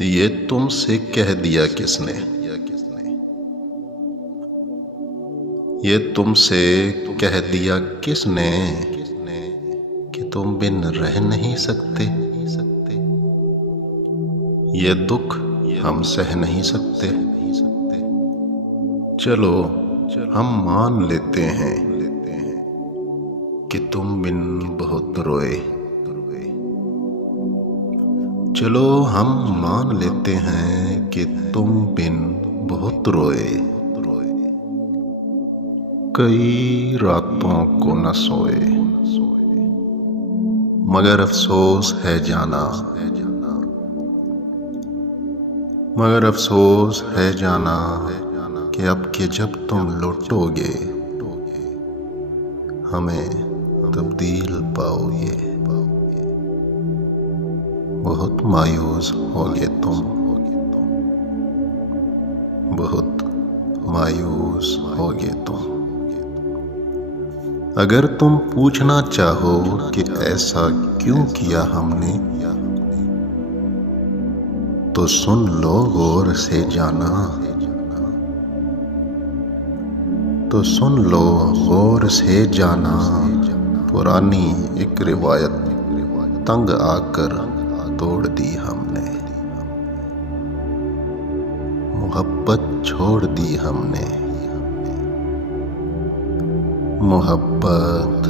ये तुमसे कह दिया किसने? ये तुमसे कह दिया किसने कि तुम बिन रह नहीं सकते? ये दुख हम सह नहीं सकते। चलो हम मान लेते हैं कि तुम बिन बहुत रोए। चलो हम मान लेते हैं कि तुम बिन बहुत रोए। कई रातों को न सोए, मगर अफसोस है जाना, मगर अफसोस है जाना कि अब के जब तुम लौटोगे हमें तब्दील पाओगे। बहुत मायूस होगे तुम, बहुत मायूस होगे तुम। अगर तुम पूछना चाहो कि ऐसा क्यों किया हमने, तो सुन लो गौर से जाना, तो सुन लो गौर से जाना। पुरानी एक रिवायत तंग आकर तोड़ दी हमने, मोहब्बत छोड़ दी हमने, मोहब्बत